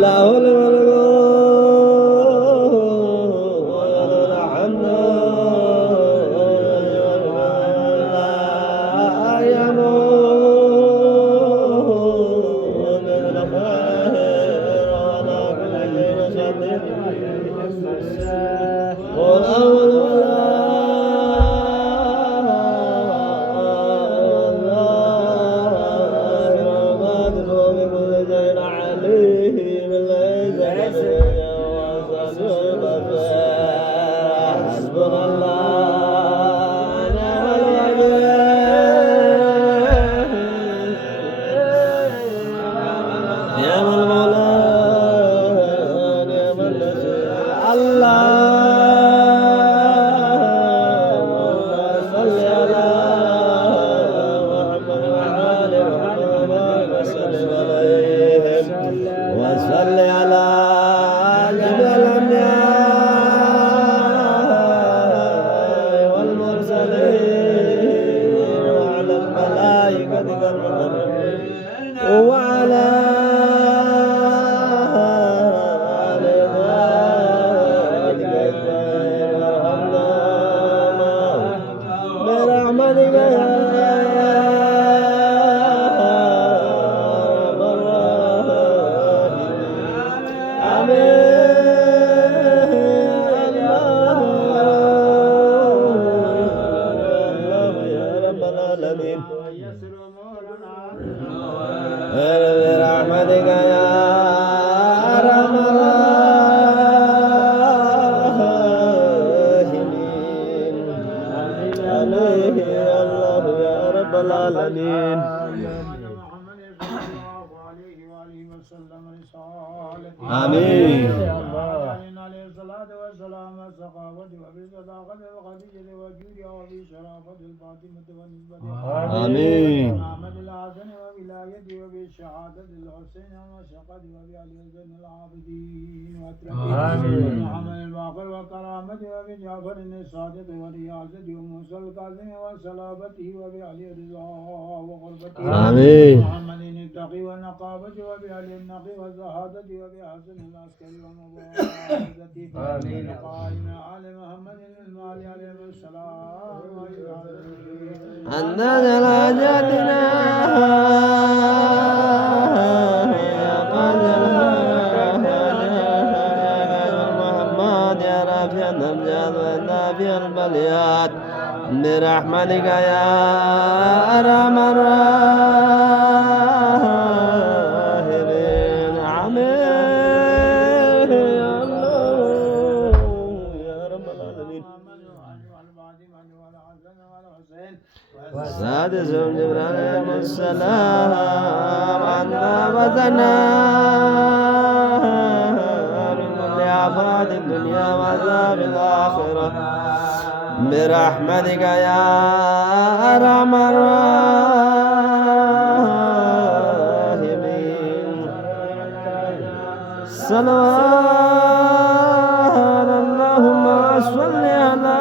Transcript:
له الملك آمين. عليه الصلاة والسلام والسخاوة وبالصداقة وخديجة وجودها وبشرافة الفاطمة والنسبة آمين. محمد الحسن وولايته وبالشهادة الحسين والشقة وبعلي زين العابدين آمين. محمد الباقر والكرامة وبجعفر الصادق والرياسة وموسى الكاظم وصلابته وبعلي الرضا وغربته آمين. محمد التقي والنقابة وبعلي النقي والزهادة وبحسن العسكري ومبارزته آمين. قائم على محمد المال عليه السلام أن جلالتنا يا قادر محمد يا رافع الأمجاد ونافع البليات برحمتك يا أرحم الراحمين آمين يا الله يا رب العالمين. سادسهم جبرائيل السلام عنا وزنا من كل آفات الدنيا وعذاب الآخرة برحمتك يا أرحم الراحمين. صلوات اللهم صل على